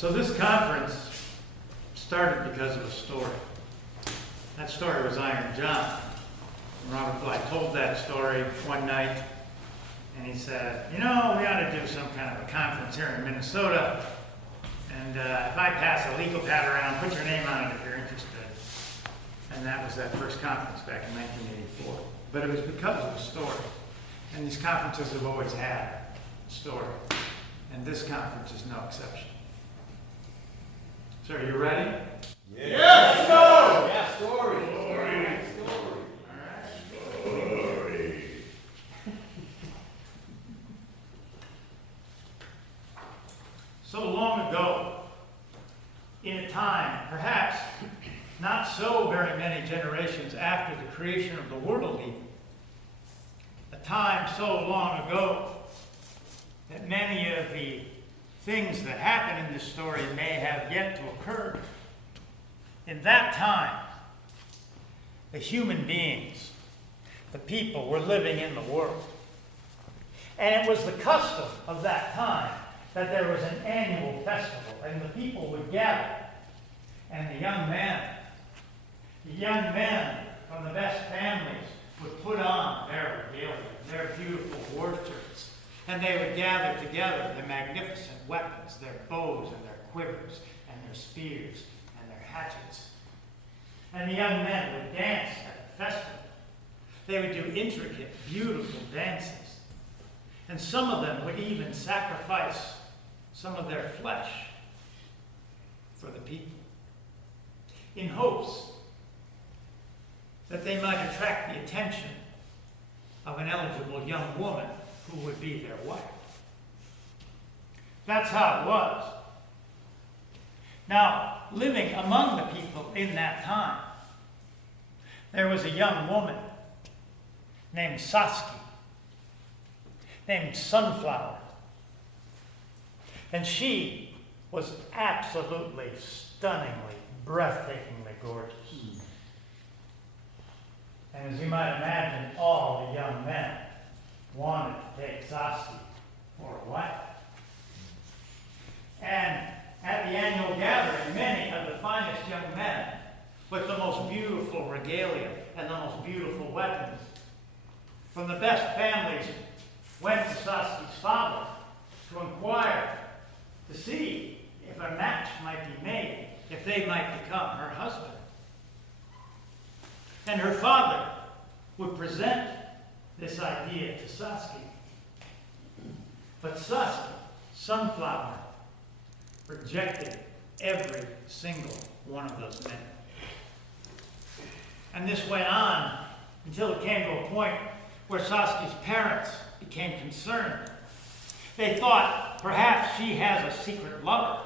So this conference started because of a story. That story was Iron John. And Robert Bly told that story one night, and he said, we ought to do some kind of a conference here in Minnesota, and if I pass a legal pad around, put your name on it if you're interested. And that was that first conference back in 1984. But it was because of a story. And these conferences have always had a story. And this conference is no exception. So are you ready? Yes! Let's go! Yeah, story. Story. So long ago, in a time, perhaps not so very many generations after the creation of the world even, a time so long ago that many of the things that happen in this story may have yet to occur. In that time, the human beings, the people, were living in the world. And it was the custom of that time that there was an annual festival, and the people would gather, and the young men from the best families would put on their regalia, their beautiful war shirts, and they would gather together their magnificent weapons, their bows and their quivers and their spears and their hatchets. And the young men would dance at the festival. They would do intricate, beautiful dances. And some of them would even sacrifice some of their flesh for the people, in hopes that they might attract the attention of an eligible young woman who would be their wife. That's how it was. Now, living among the people in that time, there was a young woman named Saskia, named Sunflower. And she was absolutely, stunningly, breathtakingly gorgeous. And as you might imagine, all the young men wanted to take Saskia for a wife. And at the annual gathering, many of the finest young men with the most beautiful regalia and the most beautiful weapons from the best families went to Saskia's father to inquire, to see if a match might be made, if they might become her husband. And her father would present this idea to Saskia. But Saskia, Sunflower, rejected every single one of those men. And this went on until it came to a point where Saskia's parents became concerned. They thought perhaps she has a secret lover.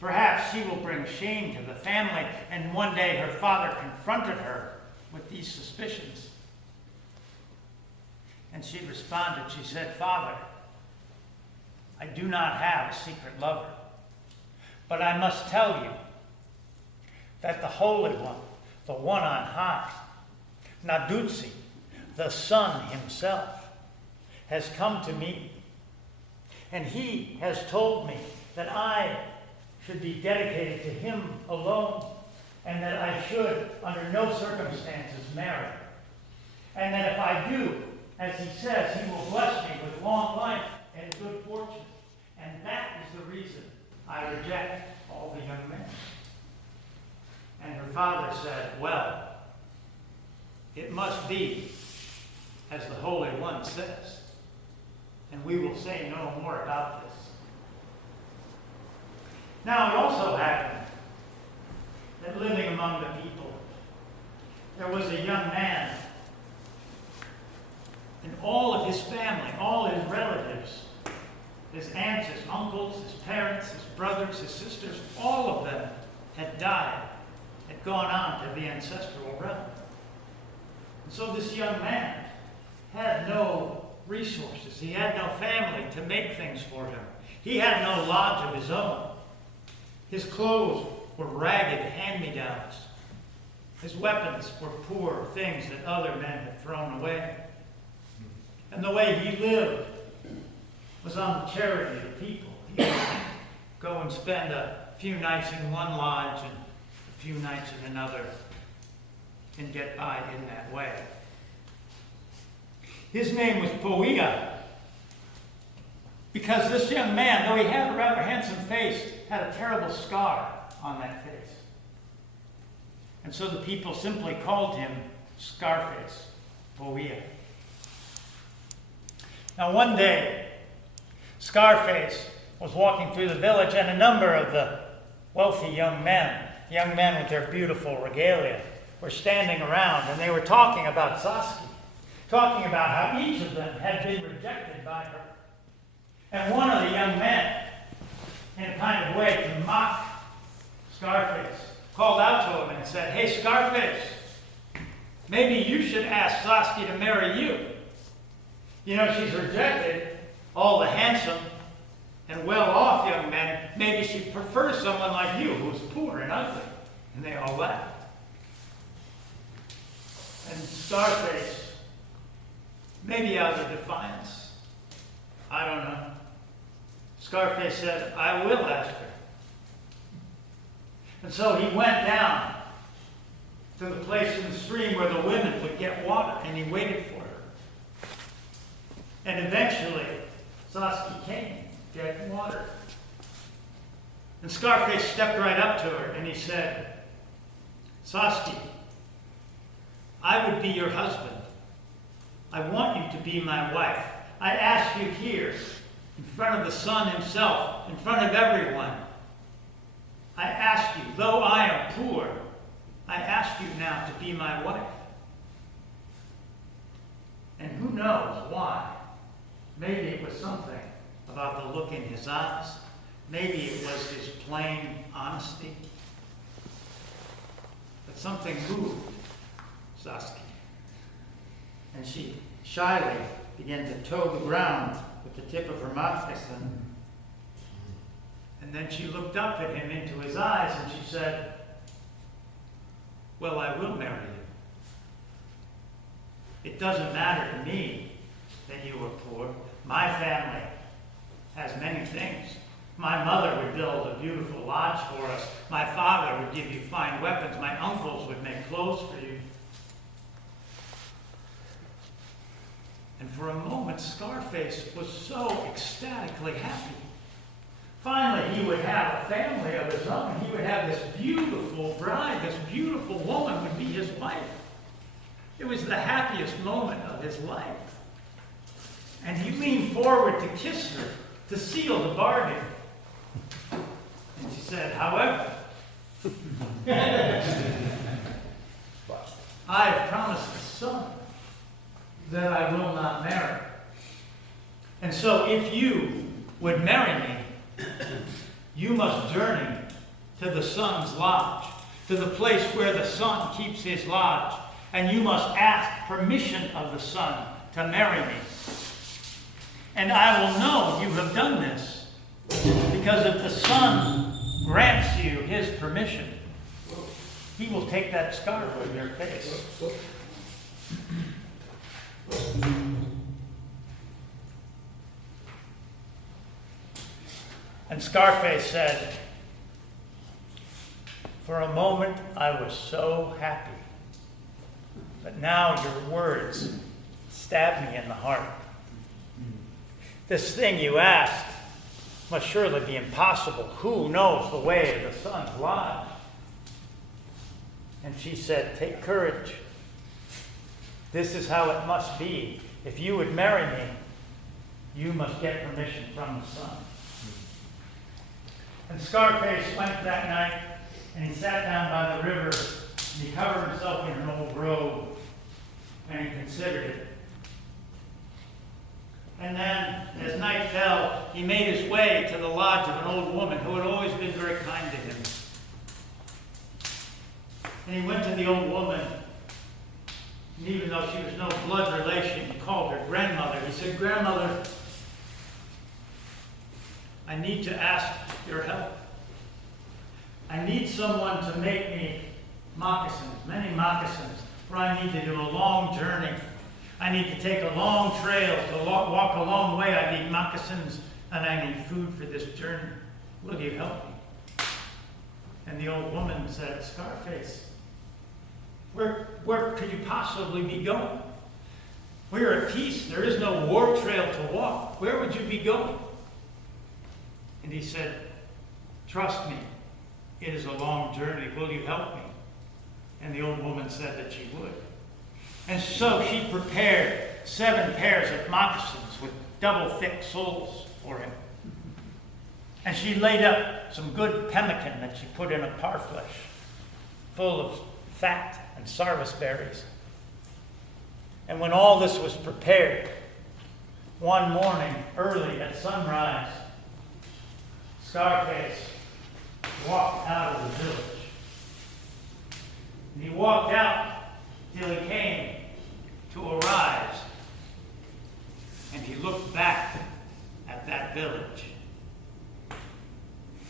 Perhaps she will bring shame to the family. And one day her father confronted her with these suspicions. And she responded, she said, "Father, I do not have a secret lover, but I must tell you that the Holy One, the one on high, Nadutsi, the Sun himself, has come to me, and he has told me that I should be dedicated to him alone, and that I should, under no circumstances, marry. And that if I do, as he says, he will bless me with long life and good fortune. And that is the reason I reject all the young men." And her father said, "Well, it must be as the Holy One says, and we will say no more about this." Now, it also happened that living among the people, there was a young man, and all of his family, all his relatives, his aunts, his uncles, his parents, his brothers, his sisters, all of them had died, had gone on to the ancestral realm. And so this young man had no resources. He had no family to make things for him. He had no lodge of his own. His clothes were ragged hand-me-downs. His weapons were poor things that other men had thrown away. And the way he lived was on the charity of people. He would go and spend a few nights in one lodge and a few nights in another and get by in that way. His name was Poia, because this young man, though he had a rather handsome face, had a terrible scar on that face. And so the people simply called him Scarface, Poia. Now one day, Scarface was walking through the village, and a number of the wealthy young men with their beautiful regalia, were standing around, and they were talking about Saskia, talking about how each of them had been rejected by her. And one of the young men, in a kind of way to mock Scarface, called out to him and said, "Hey, Scarface, maybe you should ask Saskia to marry you. You know, she's rejected all the handsome and well-off young men. Maybe she prefers someone like you who's poor and ugly." And they all laughed. And Scarface, maybe out of defiance, I don't know, Scarface said, "I will ask her." And so he went down to the place in the stream where the women would get water, and he waited for her. And eventually, Saskia came to get water. And Scarface stepped right up to her, and he said, "Saskia, I would be your husband. I want you to be my wife. I ask you here, in front of the sun himself, in front of everyone. I ask you, though I am poor, I ask you now to be my wife." And who knows why? Maybe it was something about the look in his eyes. Maybe it was his plain honesty. But something moved Saskia. And she shyly began to toe the ground with the tip of her moccasin. And then she looked up at him into his eyes and she said, "Well, I will marry you. It doesn't matter to me that you were poor. My family has many things. My mother would build a beautiful lodge for us. My father would give you fine weapons. My uncles would make clothes for you." And for a moment, Scarface was so ecstatically happy. Finally, he would have a family of his own. He would have this beautiful bride, this beautiful woman would be his wife. It was the happiest moment of his life. And he leaned forward to kiss her, to seal the bargain. And she said, "However, I have promised a son that I will not marry. And so if you would marry me, you must journey to the sun's lodge, to the place where the sun keeps his lodge, and you must ask permission of the sun to marry me. And I will know you have done this, because if the sun grants you his permission, he will take that scar from your face." And Scarface said, "For a moment I was so happy, but now your words stab me in the heart. This thing you asked must surely be impossible. Who knows the way to the sun's lodge?" And she said, "Take courage. This is how it must be. If you would marry me, you must get permission from the sun." And Scarface went that night, and he sat down by the river, and he covered himself in an old robe, and he considered it. And then, as night fell, he made his way to the lodge of an old woman who had always been very kind to him. And he went to the old woman, and even though she was no blood relation, he called her grandmother. He said, "Grandmother, I need to ask your help. I need someone to make me moccasins, many moccasins, for I need to do a long journey. I need to take a long trail, to walk a long way. I need moccasins, and I need food for this journey." will you help me? And the old woman said, Scarface, where could you possibly be going? We are at peace. There is no war trail to walk. Where would you be going? And he said, trust me, it is a long journey. Will you help me? And the old woman said that she would. And so she prepared 7 pairs of moccasins with double thick soles for him. And she laid up some good pemmican that she put in a parfleche full of fat and sarvice berries. And when all this was prepared, one morning early at sunrise, Scarface walked out of the village. And he walked out till he came to a rise. And he looked back at that village,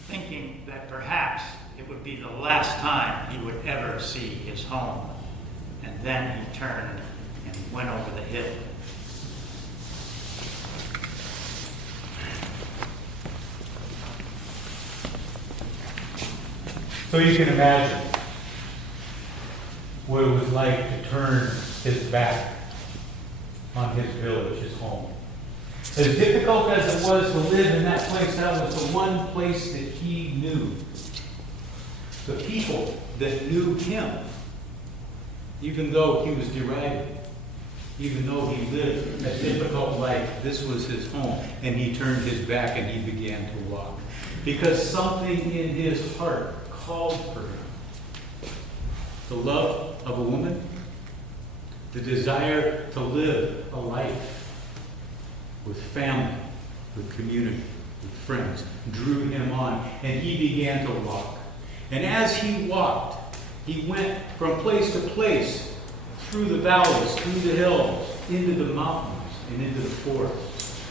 thinking that perhaps it would be the last time he would ever see his home. And then he turned and went over the hill. So you can imagine what it was like to turn his back on his village, his home. As difficult as it was to live in that place, that was the one place that he knew. The people that knew him, even though he was derided, even though he lived a difficult life, this was his home. And he turned his back and he began to walk. Because something in his heart called for him. The love of a woman, the desire to live a life with family, with community, with friends, drew him on, and he began to walk. And as he walked, he went from place to place, through the valleys, through the hills, into the mountains, and into the forests.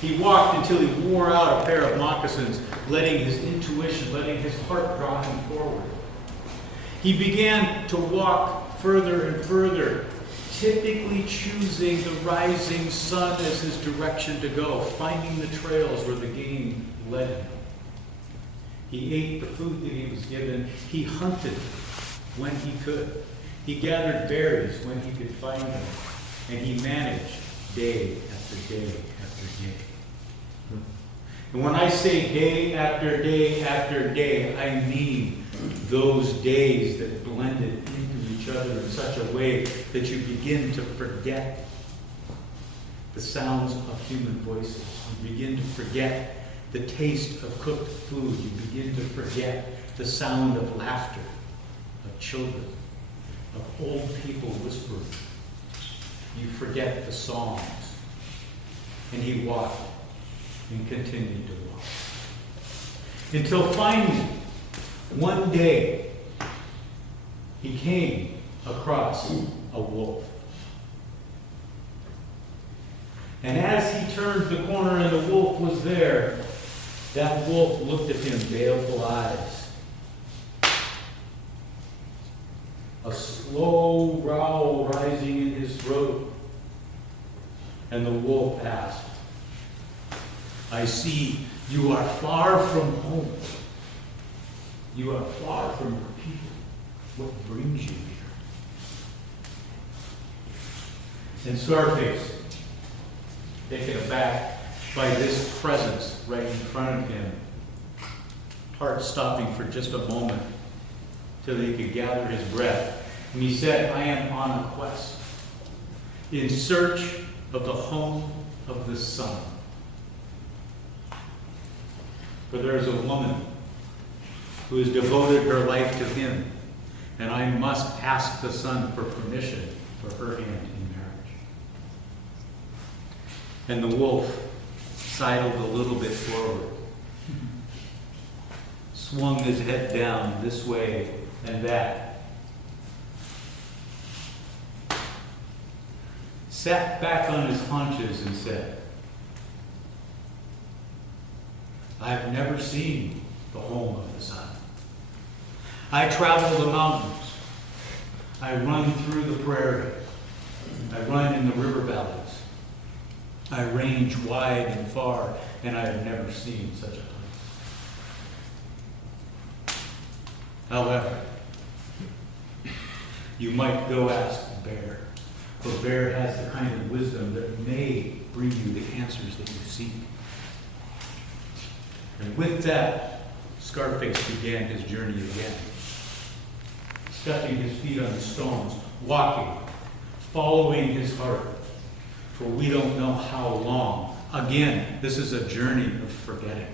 He walked until he wore out a pair of moccasins, letting his intuition, letting his heart draw him forward. He began to walk further and further, typically choosing the rising sun as his direction to go, finding the trails where the game led him. He ate the food that he was given. He hunted when he could. He gathered berries when he could find them. And he managed day after day after day. And when I say day after day after day, I mean those days that blended into each other in such a way that you begin to forget the sounds of human voices. You begin to forget the taste of cooked food. You begin to forget the sound of laughter, of children, of old people whispering. You forget the songs. And he walked and continued to walk. Until finally, one day, he came across a wolf. And as he turned the corner and the wolf was there, that wolf looked at him, baleful eyes. A slow growl rising in his throat. And the wolf asked, I see you are far from home. You are far from your people. What brings you here? And Scarface, taken aback by this presence right in front of him, heart stopping for just a moment till he could gather his breath. And he said, I am on a quest in search of the home of the sun. For there is a woman who has devoted her life to him, and I must ask the sun for permission for her hand in marriage. And the wolf sidled a little bit forward, swung his head down this way and that, sat back on his haunches and said, I've never seen the home of the sun. I travel the mountains. I run through the prairie. I run in the river valleys. I range wide and far, and I have never seen such a place. However, you might go ask the bear, for bear has the kind of wisdom that may bring you the answers that you seek. And with that, Scarface began his journey again, stepping his feet on the stones, walking, following his heart, for we don't know how long. Again, this is a journey of forgetting.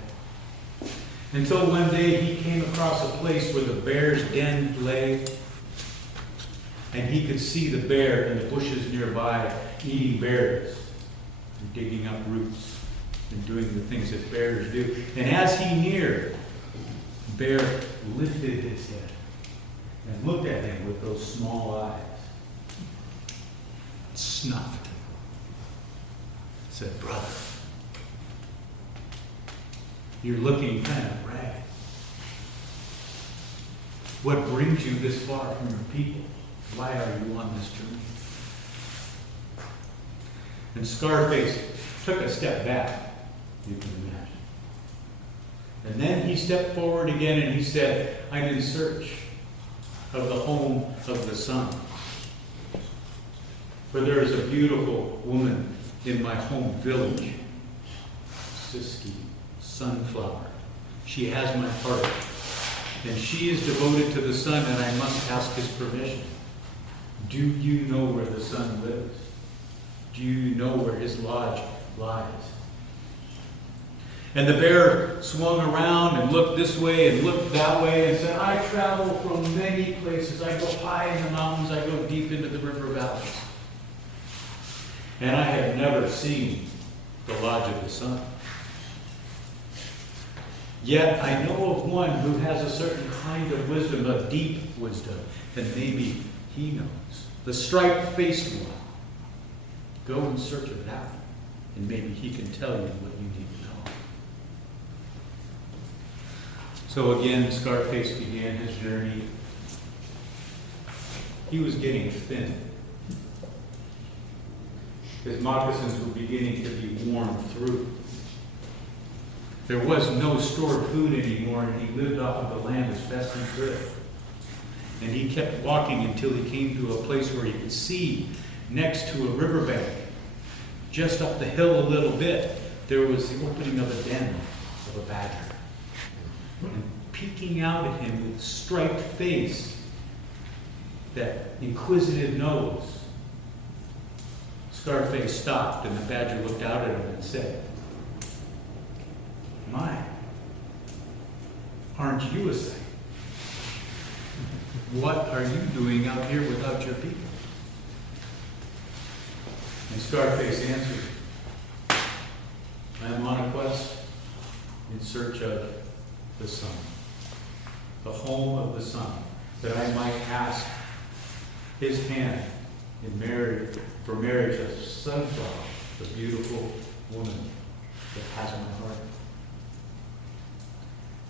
Until one day he came across a place where the bear's den lay, and he could see the bear in the bushes nearby eating berries and digging up roots and doing the things that bears do. And as he neared, the bear lifted his head and looked at him with those small eyes, snuffed, said, "Brother, you're looking kind of ragged. What brings you this far from your people? Why are you on this journey?" And Scarface took a step back, you can imagine. And then he stepped forward again and he said, "I'm in search of the home of the sun. For there is a beautiful woman in my home village, Siski, Sunflower. She has my heart, and she is devoted to the sun, and I must ask his permission. Do you know where the sun lives? Do you know where his lodge lies?" And the bear swung around and looked this way and looked that way and said, "I travel from many places. I go high in the mountains. I go deep into the river valleys. And I have never seen the lodge of the sun. Yet I know of one who has a certain kind of wisdom, a deep wisdom, and maybe he knows. The striped-faced one. Go in search of that, and maybe he can tell you what you need to know." So again, Scarface began his journey. He was getting thin. His moccasins were beginning to be worn through. There was no stored food anymore, and he lived off of the land as best he could. And he kept walking until he came to a place where he could see next to a riverbank, just up the hill a little bit, there was the opening of a den of a badger. And peeking out at him with striped face, that inquisitive nose, Scarface stopped, and the badger looked out at him and said, "My, aren't you a sight? What are you doing out here without your people?" And Scarface answered, "I am on a quest in search of the sun, the home of the sun, that I might ask his hand in marriage, for marriage of Sunflower, the beautiful woman that has my heart."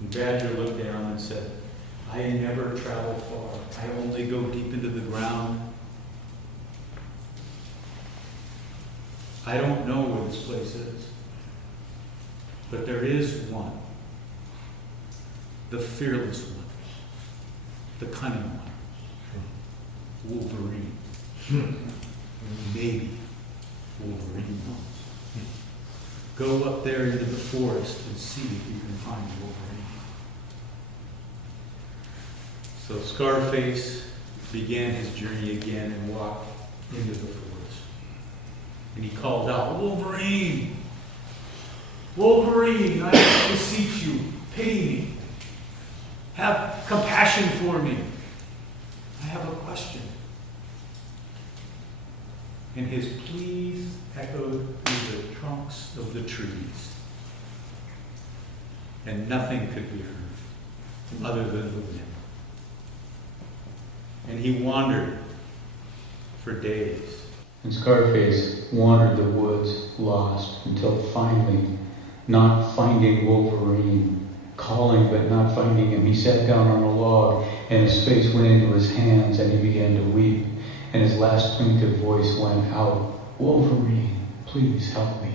And Badger looked down and said, "I never travel far. I only go deep into the ground. I don't know where this place is. But there is one. The fearless one. The cunning one. Wolverine. Maybe Wolverine knows. Go up there into the forest and see if you can find Wolverine." So Scarface began his journey again and walked into the forest. And he called out, "Wolverine! Wolverine, I beseech you, pity me. Have compassion for me. I have a question." And his pleas echoed through the trunks of the trees. And nothing could be heard other than the wind. And he wandered for days. And Scarface wandered the woods, lost, until finally, not finding Wolverine, calling but not finding him, he sat down on a log, and his face went into his hands, and he began to weep. And his last plaintive voice went out, "Wolverine, please help me.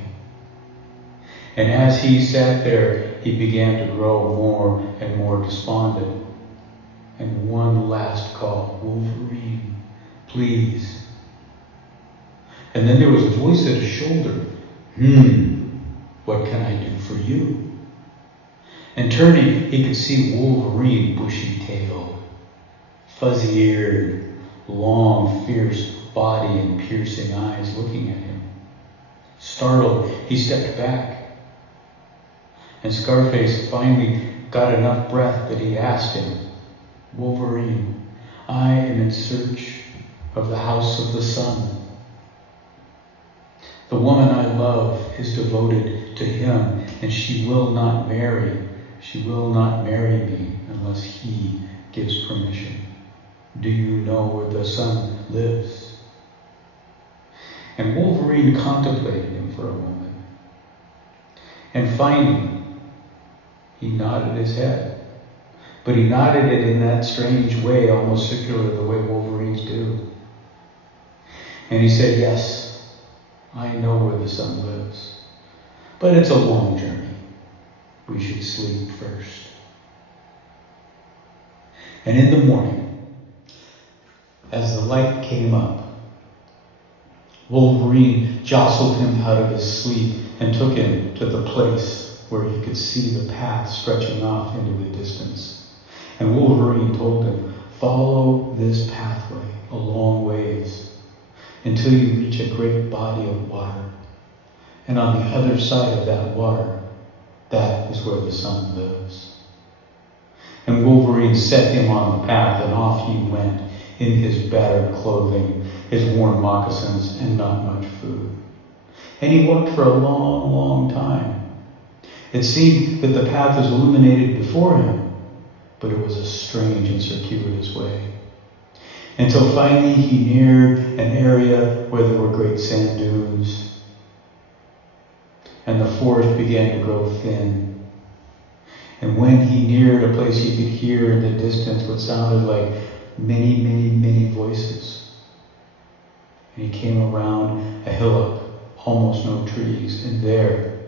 And as he sat there, he began to grow more and more despondent. And one last call, Wolverine, please. And then there was a voice at his shoulder, what can I do for you? And turning, he could see Wolverine, bushy-tailed, fuzzy-eared, long, fierce body and piercing eyes looking at him. Startled, he stepped back. And Scarface finally got enough breath that he asked him, Wolverine, I am in search of the House of the Sun. The woman I love is devoted to him, and she will not marry. She will not marry me unless he gives permission. Do you know where the sun lives? And Wolverine contemplated him for a moment. And finally, he nodded his head. But he nodded it in that strange way, almost circular, the way Wolverines do. And he said, yes, I know where the sun lives. But it's a long journey. We should sleep first. And in the morning, as the light came up, Wolverine jostled him out of his sleep and took him to the place where he could see the path stretching off into the distance. And Wolverine told him, follow this pathway a long ways until you reach a great body of water. And on the other side of that water, that is where the sun lives. And Wolverine set him on the path, and off he went in his battered clothing, his worn moccasins, and not much food. And he walked for a long, long time. It seemed that the path was illuminated before him, but it was a strange and circuitous way. Until finally he neared an area where there were great sand dunes, and the forest began to grow thin. And when he neared a place, he could hear in the distance what sounded like many, many, many voices. And he came around a hillock, almost no trees, and there,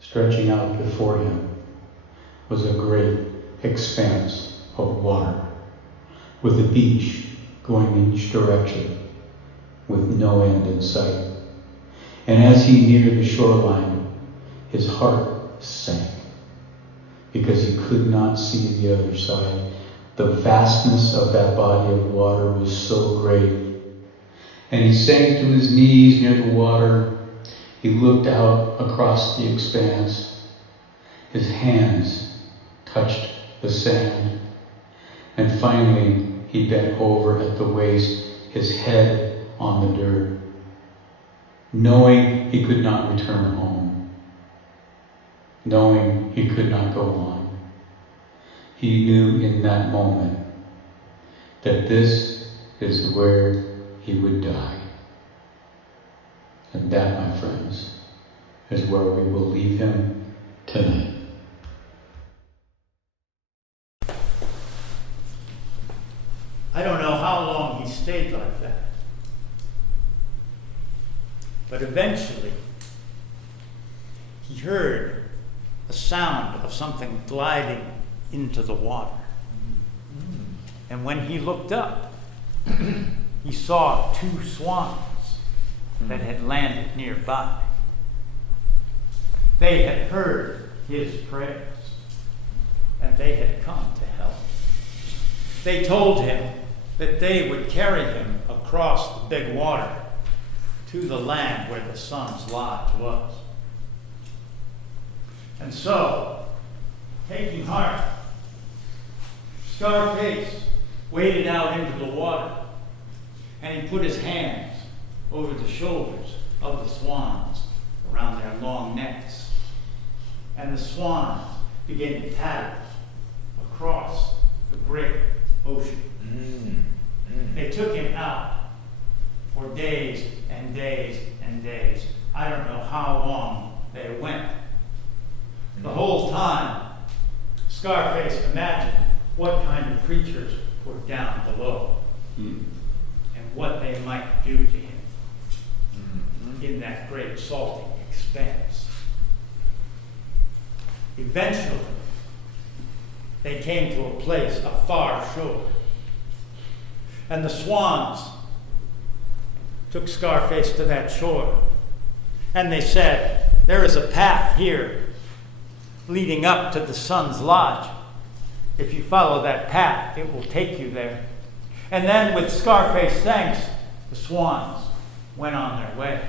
stretching out before him, was a great expanse of water, with a beach going in each direction, with no end in sight. And as he neared the shoreline, his heart sank, because he could not see the other side. The vastness of that body of water was so great. And he sank to his knees near the water. He looked out across the expanse. His hands touched the sand. And finally, he bent over at the waist, his head on the dirt, knowing he could not return home, knowing he could not go on. He knew in that moment that this is where he would die. And that, my friends, is where we will leave him tonight. I don't know how long he stayed like that. But eventually, he heard a sound of something gliding into the water. And when he looked up, he saw two swans that had landed nearby. They had heard his prayers, and they had come to help. They told him that they would carry him across the big water to the land where the sun's lodge was. And so, taking heart, Scarface waded out into the water, and he put his hands over the shoulders of the swans around their long necks. And the swans began to paddle across the great ocean. They took him out for days and days and days. I don't know how long they went. The whole time, Scarface imagined what kind of creatures were down below and what they might do to him. in that great salty expanse. Eventually, they came to a place, a far shore. And the swans took Scarface to that shore. And they said, there is a path here leading up to the sun's lodge. If you follow that path, it will take you there. And then with Scarface thanks, the swans went on their way.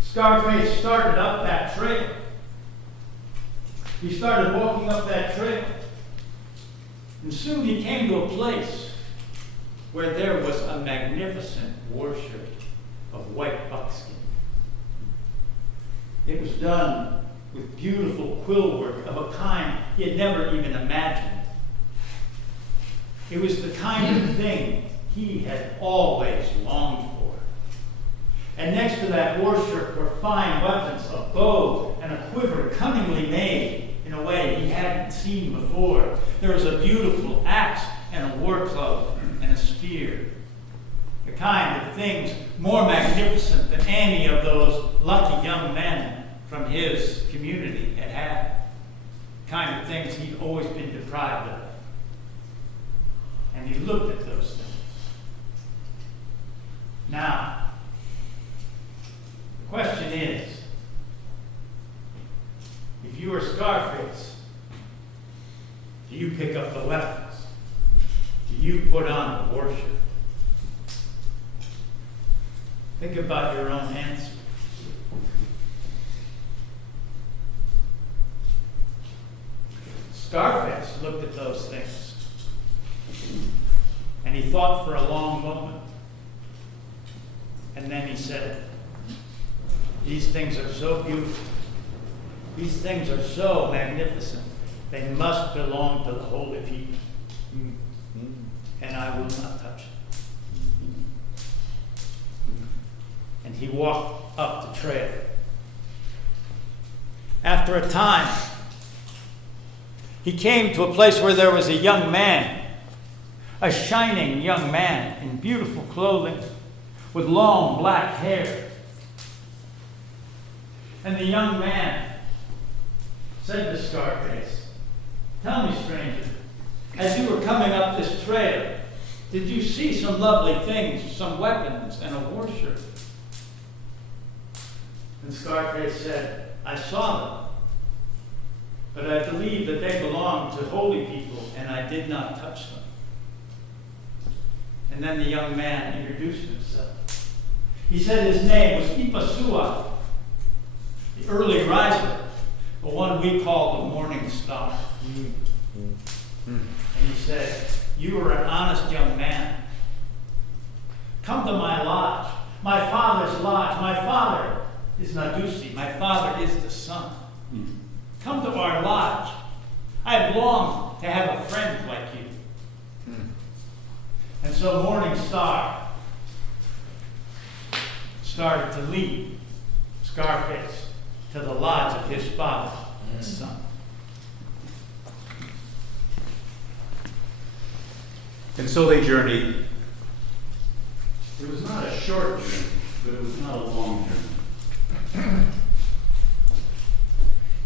Scarface started up that trail. He started walking up that trail. And soon he came to a place where there was a magnificent worship of white buckskin. It was done with beautiful quill work of a kind he had never even imagined. It was the kind of thing he had always longed for. And next to that worship were fine weapons, a bow and a quiver cunningly made in a way he hadn't seen before. There was a beautiful axe and a war club and a spear. The kind of things more magnificent than any of those lucky young men from his community had had. The kind of things he'd always been deprived of. And he looked at those things. Now, the question is, if you were Scarface, do you pick up the weapons? Do you put on the worship? Think about your own answer. Scarface looked at those things, and he thought for a long moment. And then he said, these things are so beautiful. These things are so magnificent. They must belong to the holy people. And I will not touch them. And he walked up the trail. After a time, he came to a place where there was a young man, a shining young man in beautiful clothing with long black hair. And the young man said to Scarface, tell me, stranger, as you were coming up this trail, did you see some lovely things, some weapons, and a worship? And Scarface said, I saw them, but I believe that they belong to holy people, and I did not touch them. And then the young man introduced himself. He said his name was Ipasua, the early riser, the one we call the morning star. And he said, you are an honest young man. Come to my lodge, my father's lodge. My father is Nadusi. My father is the sun. Come to our lodge. I have longed to have a friend like you. And so Morning Star started to lead Scarface to the lodge of his father and son. And so they journeyed. It was not a short journey, but it was not a long journey.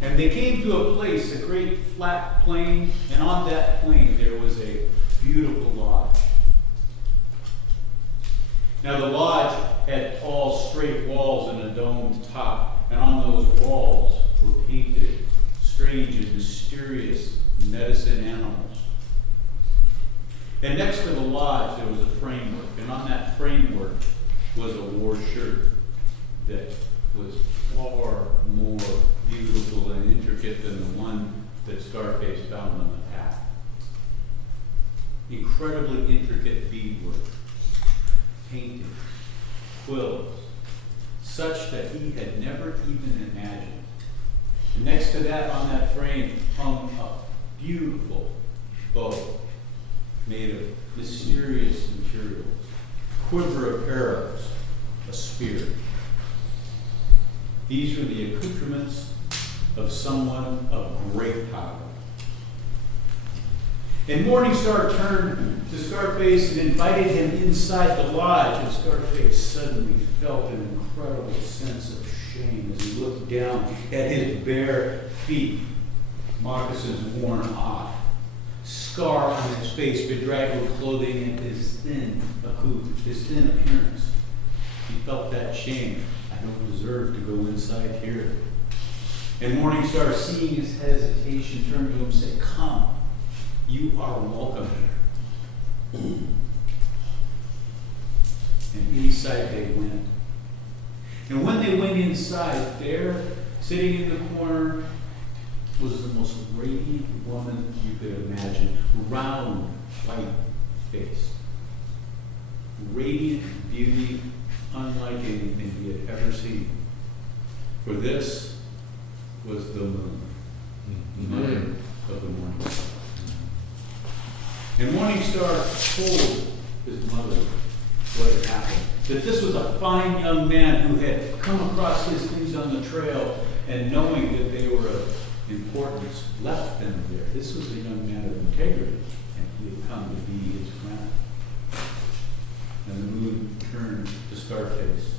And they came to a place, a great flat plain, and on that plain there was a beautiful lodge. Now the lodge had tall, straight walls and a domed top, and on those walls were painted strange and mysterious medicine animals. And next to the lodge there was a framework, and on that framework was a war shirt that was far more beautiful and intricate than the one that Scarface found on the path. Incredibly intricate beadwork, paintings, quills, such that he had never even imagined. And next to that, on that frame, hung a beautiful bow made of mysterious materials, quiver of arrows, a spear. These were the accoutrements of someone of great power. And Morningstar turned to Scarface and invited him inside the lodge, and Scarface suddenly felt an incredible sense of shame as he looked down at his bare feet, moccasins worn off, scar on his face, bedraggled clothing, and his thin appearance. He felt that shame. I don't deserve to go inside here. And Morningstar, seeing his hesitation, turned to him and said, "Come. You are welcome here." And inside they went. And when they went inside, there, sitting in the corner, was the most radiant woman you could imagine. Round, white-faced. Radiant beauty, unlike anything he had ever seen. For this was the moon, mother of the morning star. And Morningstar told his mother what had happened. That this was a fine young man who had come across his things on the trail, and knowing that they were of importance, left them there. This was a young man of integrity, and he had come to be his friend. And the moon turned to Scarface.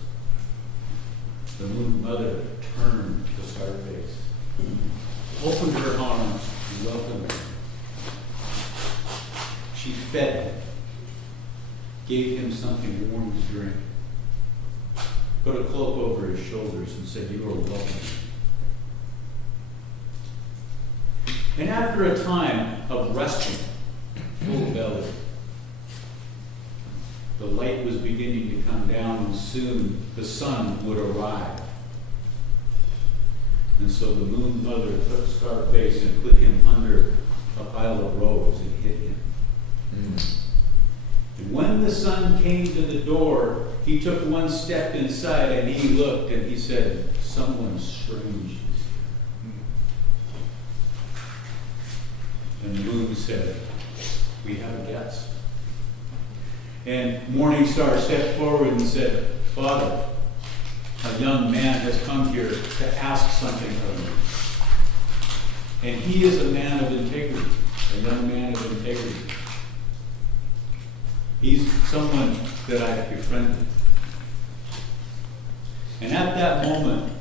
The moon mother turned to Scarface, opened her arms and welcomed him. She fed him, gave him something warm to drink, put a cloak over his shoulders and said, "You are welcome." And after a time of resting, full belly, the light was beginning to come down, and soon the sun would arrive. And so the moon mother took Scarface and put him under a pile of robes and hid him. And when the sun came to the door, he took one step inside and he looked and he said, "Someone strange is here." And the moon said, "We have a guest." And Morningstar stepped forward and said, "Father, a young man has come here to ask something of me. And he is a man of integrity, a young man of integrity. He's someone that I've befriended." And at that moment,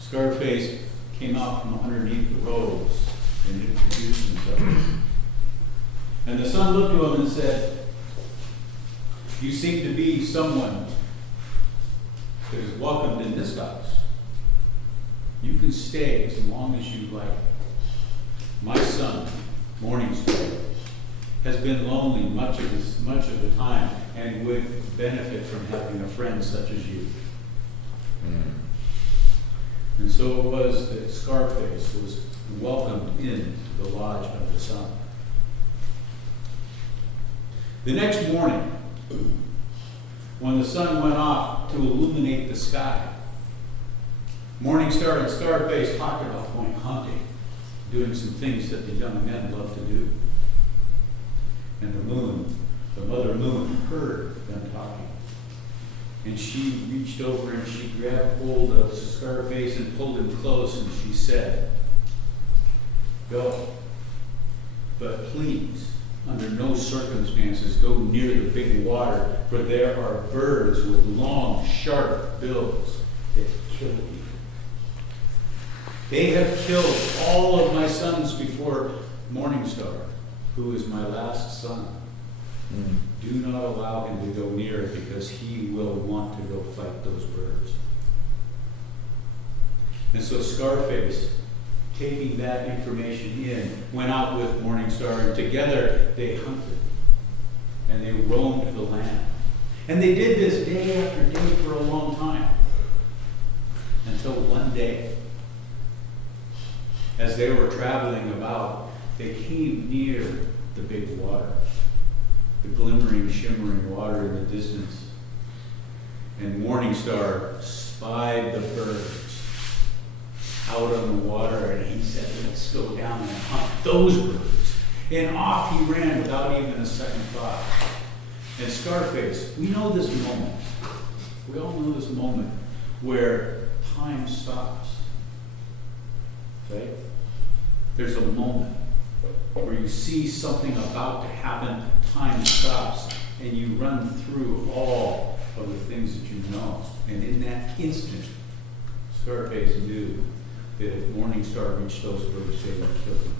Scarface came out from underneath the robes and introduced himself. And the son looked to him and said, "You seem to be someone that is welcomed in this house. You can stay as long as you like. My son, Morningstar, has been lonely much of the time and would benefit from having a friend such as you." And so it was that Scarface was welcomed into the lodge of the sun. The next morning, when the sun went off to illuminate the sky, Morningstar and Scarface talked about going hunting, doing some things that the young men love to do. And the moon, the mother moon, heard them talking. And she reached over and she grabbed hold of Scarface and pulled him close, and she said, "Go, but please, under no circumstances, go near the big water, for there are birds with long, sharp bills that kill you. They have killed all of my sons before Morningstar, who is my last son. Do not allow him to go near it, because he will want to go fight those birds." And so Scarface, taking that information in, went out with Morningstar, and together they hunted and they roamed the land. And they did this day after day for a long time, until one day, as they were traveling about, they came near the big water, the glimmering, shimmering water in the distance. And Morningstar spied the birds out on the water, and he said, "Let's go down and hunt those birds." And off he ran without even a second thought. And Scarface, we know this moment. We all know this moment where time stops. Okay? There's a moment where you see something about to happen, time stops, and you run through all of the things that you know. And in that instant, Scarface knew that if Morning Star reached those birds, they would kill him.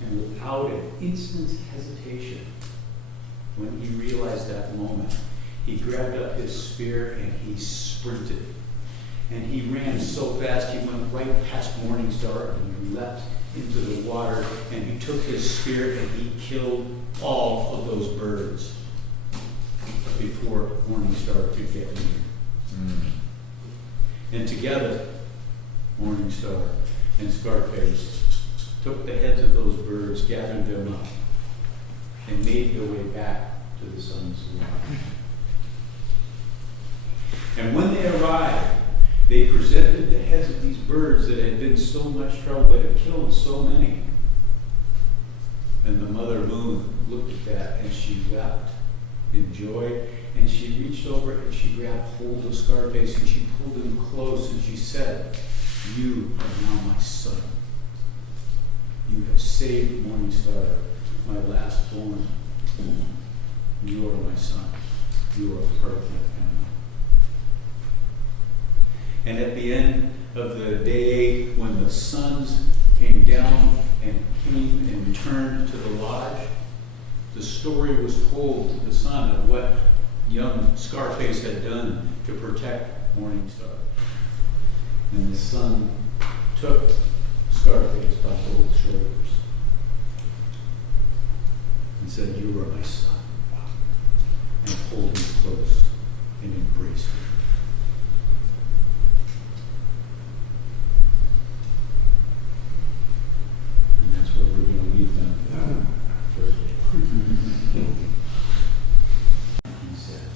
And without an instant's hesitation, when he realized that moment, he grabbed up his spear and he sprinted. And he ran so fast he went right past Morning Star and he leapt into the water, and he took his spear and he killed all of those birds before Morning Star could get near. And together, Morning Star and Scarface took the heads of those birds, gathered them up, and made their way back to the sun's lodge. And when they arrived, they presented the heads of these birds that had been so much trouble, that had killed so many. And the Mother Moon looked at that and she wept in joy, and she reached over and she grabbed hold of Scarface and she pulled him close and she said, "You are now my son. You have saved Morning Star, my last born. You are my son. You are part of my family." And at the end of the day, when the suns came down and came and returned to the lodge, the story was told to the son of what young Scarface had done to protect Morning Star. And the son took Scarface by both shoulders and said, "You are my son," and pulled him close and embraced him. And that's where we're going to leave them for a day. He said,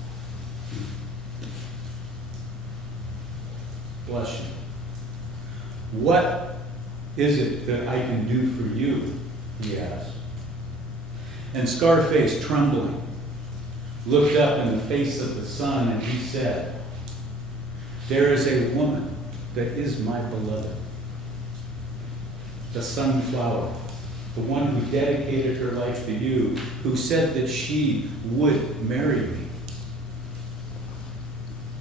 "Bless you. What is it that I can do for you?" he asked. And Scarface, trembling, looked up in the face of the sun and he said, "There is a woman that is my beloved, the sunflower, the one who dedicated her life to you, who said that she would marry me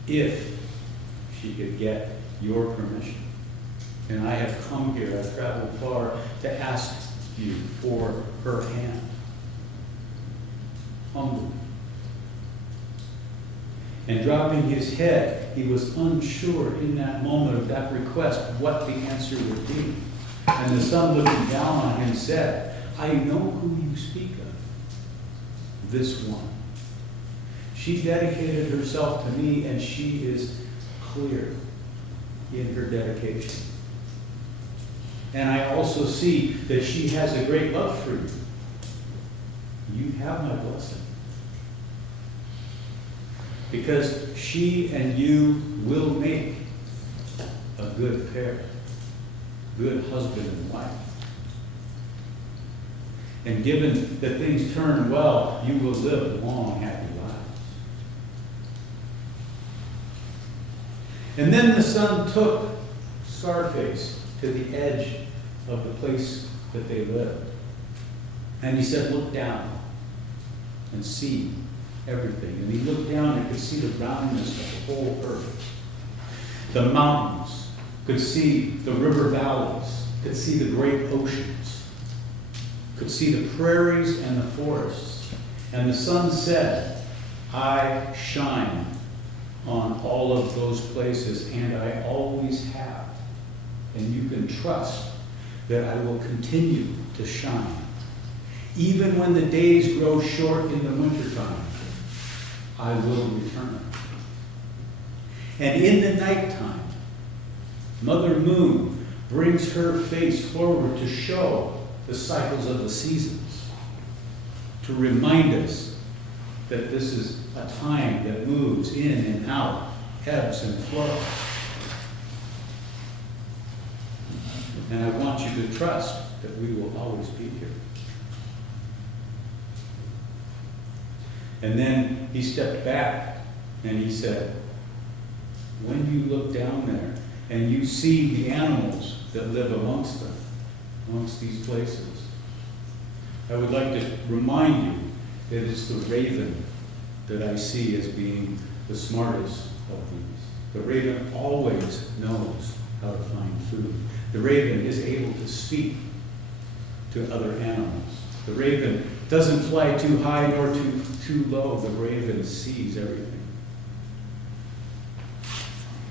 if she could get your permission. And I have come here, I've traveled far to ask you for her hand." Humbly. And dropping his head, he was unsure in that moment of that request what the answer would be. And the sun looking down on him said, "I know who you speak of, this one. She dedicated herself to me, and she is clear in her dedication. And I also see that she has a great love for you. You have my blessing. Because she and you will make a good pair, good husband and wife. And given that things turn well, you will live long, happy lives." And then the sun took Scarface to the edge of the place that they lived. And he said, "Look down and see everything." And he looked down and could see the roundness of the whole earth. The mountains, could see the river valleys, could see the great oceans, could see the prairies and the forests. And the sun said, "I shine on all of those places, and I always have. And you can trust that I will continue to shine. Even when the days grow short in the wintertime, I will return. And in the nighttime, Mother Moon brings her face forward to show the cycles of the seasons, to remind us that this is a time that moves in and out, ebbs and flows. And I want you to trust that we will always be here." And then he stepped back and he said, "When you look down there and you see the animals that live amongst them, amongst these places. I would like to remind you that it's the raven that I see as being the smartest of these. The raven always knows how to find food. The raven is able to speak to other animals. The raven doesn't fly too high nor too low. The raven sees everything.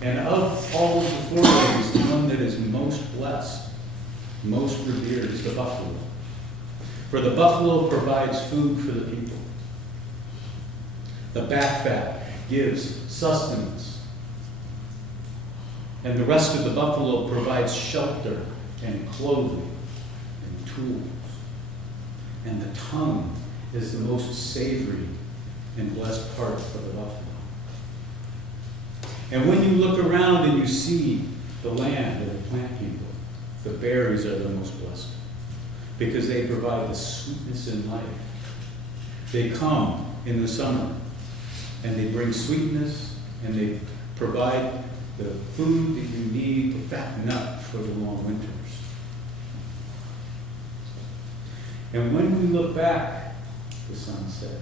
And of all of the four ravens, the one that is most blessed, most revered, is the buffalo. For the buffalo provides food for the people. The back fat gives sustenance. And the rest of the buffalo provides shelter and clothing and tools. And the tongue is the most savory and blessed part of the buffalo. And when you look around and you see the land and the plant people, the berries are the most blessed because they provide the sweetness in life. They come in the summer and they bring sweetness and they provide the food that you need to fatten up for the long winters. And when we look back, the son said,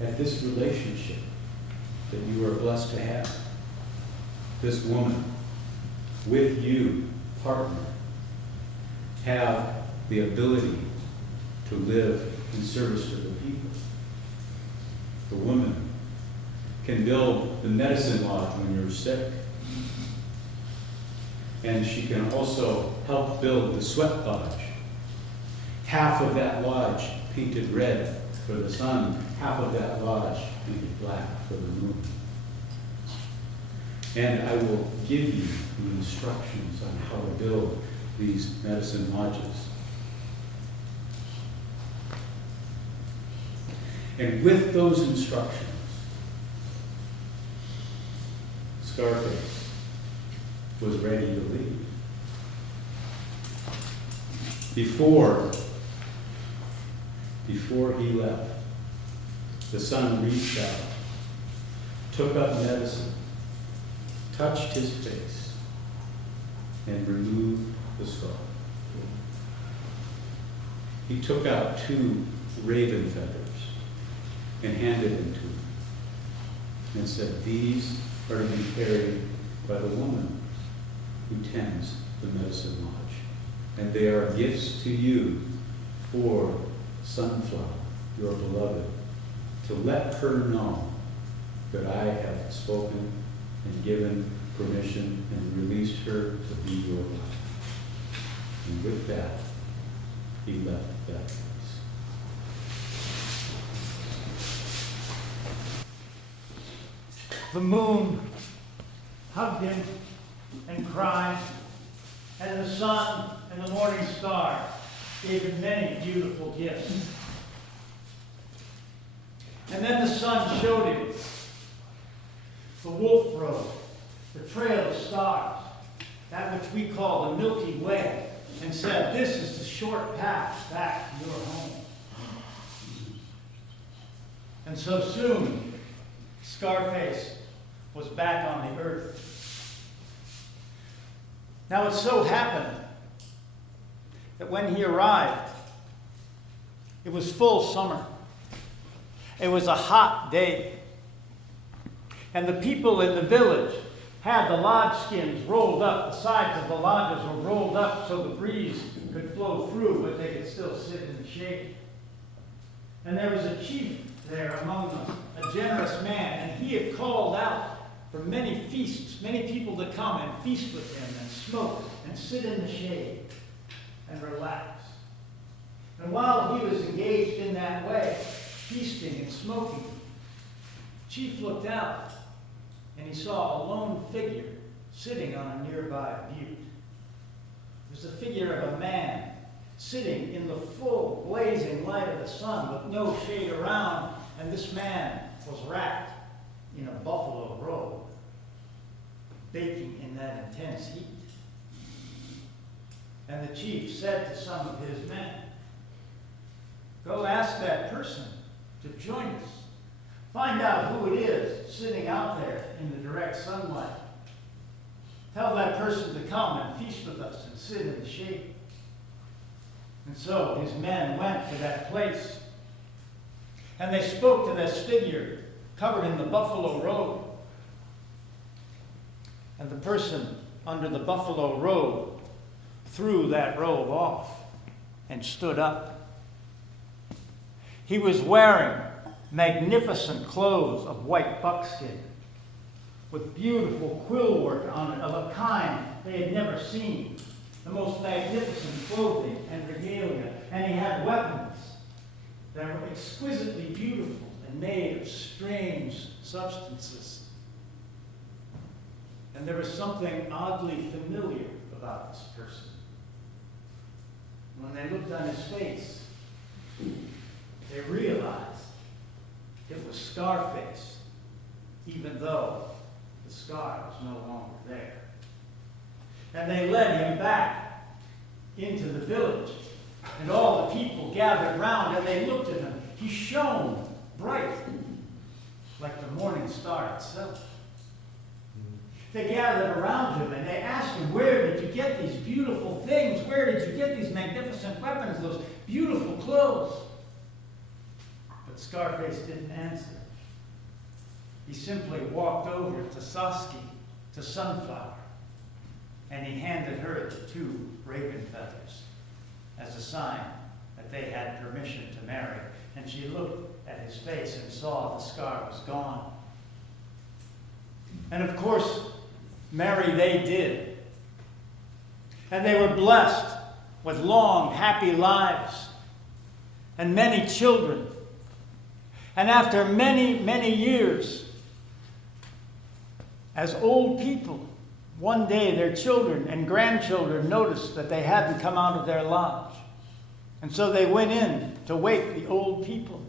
at this relationship that you are blessed to have, this woman with you, partner, have the ability to live in service to the people. The woman can build the medicine lodge when you're sick. And she can also help build the sweat lodge. Half of that lodge painted red for the sun, half of that lodge painted black for the moon. And I will give you the instructions on how to build these medicine lodges. And with those instructions, Scarface was ready to leave. Before he left, the son reached out, took up medicine, touched his face, and removed the scar. He took out 2 raven feathers and handed them to him and said, "These are to be carried by the woman who tends the medicine lodge, and they are gifts to you for Sunflower, your beloved, to let her know that I have spoken and given permission and released her to be your wife." And with that, he left that place. The moon hugged him and cried, and the sun and the morning star gave him many beautiful gifts. And then the sun showed him the wolf road, the trail of stars, that which we call the Milky Way, and said, "This is the short path back to your home." And so soon, Scarface was back on the earth. Now it so happened that when he arrived, it was full summer. It was a hot day. And the people in the village had the lodge skins rolled up. The sides of the lodges were rolled up so the breeze could flow through, but they could still sit in the shade. And there was a chief there among them, a generous man, and he had called out for many feasts, many people to come and feast with him and smoke and sit in the shade and relax. And while he was engaged in that way, feasting and smoking, Chief looked out and he saw a lone figure sitting on a nearby butte. It was the figure of a man sitting in the full blazing light of the sun with no shade around, and this man was wrapped in a buffalo robe, baking in that intense heat. And the chief said to some of his men, "Go ask that person to join us. Find out who it is sitting out there in the direct sunlight. Tell that person to come and feast with us and sit in the shade." And so his men went to that place, and they spoke to this figure covered in the buffalo robe. And the person under the buffalo robe threw that robe off and stood up. He was wearing magnificent clothes of white buckskin with beautiful quill work on it of a kind they had never seen. The most magnificent clothing and regalia. And he had weapons that were exquisitely beautiful and made of strange substances. And there was something oddly familiar about this person. When they looked on his face, they realized it was Scarface, even though the scar was no longer there. And they led him back into the village. And all the people gathered round and they looked at him. He shone bright, like the morning star itself. They gathered around him and they asked him, where did you get these beautiful things? Where did you get these magnificent weapons, those beautiful clothes? But Scarface didn't answer. He simply walked over to Saskia, to Sunflower, and he handed her the 2 raven feathers as a sign that they had permission to marry. And she looked at his face and saw the scar was gone. And of course, marry they did. And they were blessed with long, happy lives and many children. And after many, many years, as old people, one day their children and grandchildren noticed that they hadn't come out of their lodge. And so they went in to wake the old people.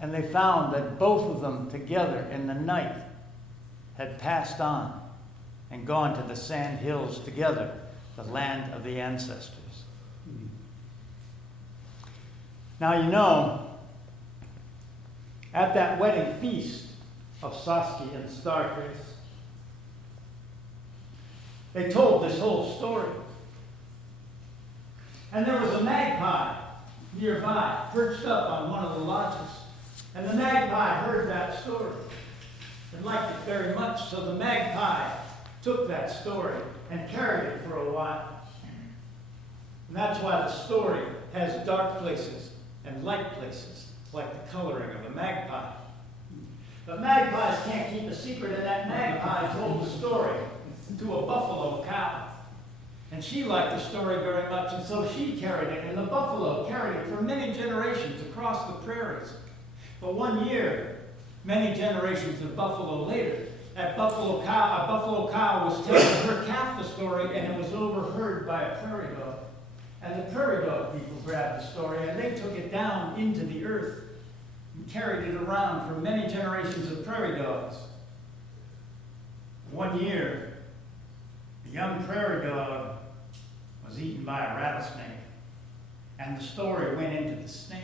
And they found that both of them together in the night had passed on and gone to the sand hills together, the land of the ancestors. Now you know, at that wedding feast of Saskia and Scarface, they told this whole story. And there was a magpie nearby, perched up on one of the lodges. And the magpie heard that story and liked it very much. So the magpie took that story and carried it for a while. And that's why the story has dark places and light places, like the coloring of a magpie. But magpies can't keep a secret, and that magpie told the story to a buffalo cow. And she liked the story very much, and so she carried it, and the buffalo carried it for many generations across the prairies. But one year, many generations of buffalo later, a buffalo cow was telling her calf the story, and it was overheard by a prairie dog. And the prairie dog people grabbed the story, and they took it down into the earth and carried it around for many generations of prairie dogs. One year, a young prairie dog was eaten by a rattlesnake, and the story went into the snake.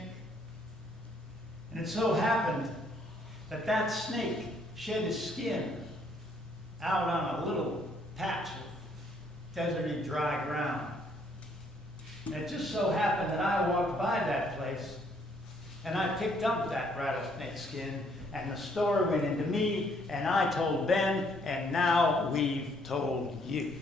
And it so happened that that snake shed his skin out on a little patch of deserty, dry ground. And it just so happened that I walked by that place, and I picked up that rattlesnake skin, and the story went into me, and I told Ben, and now we've told you.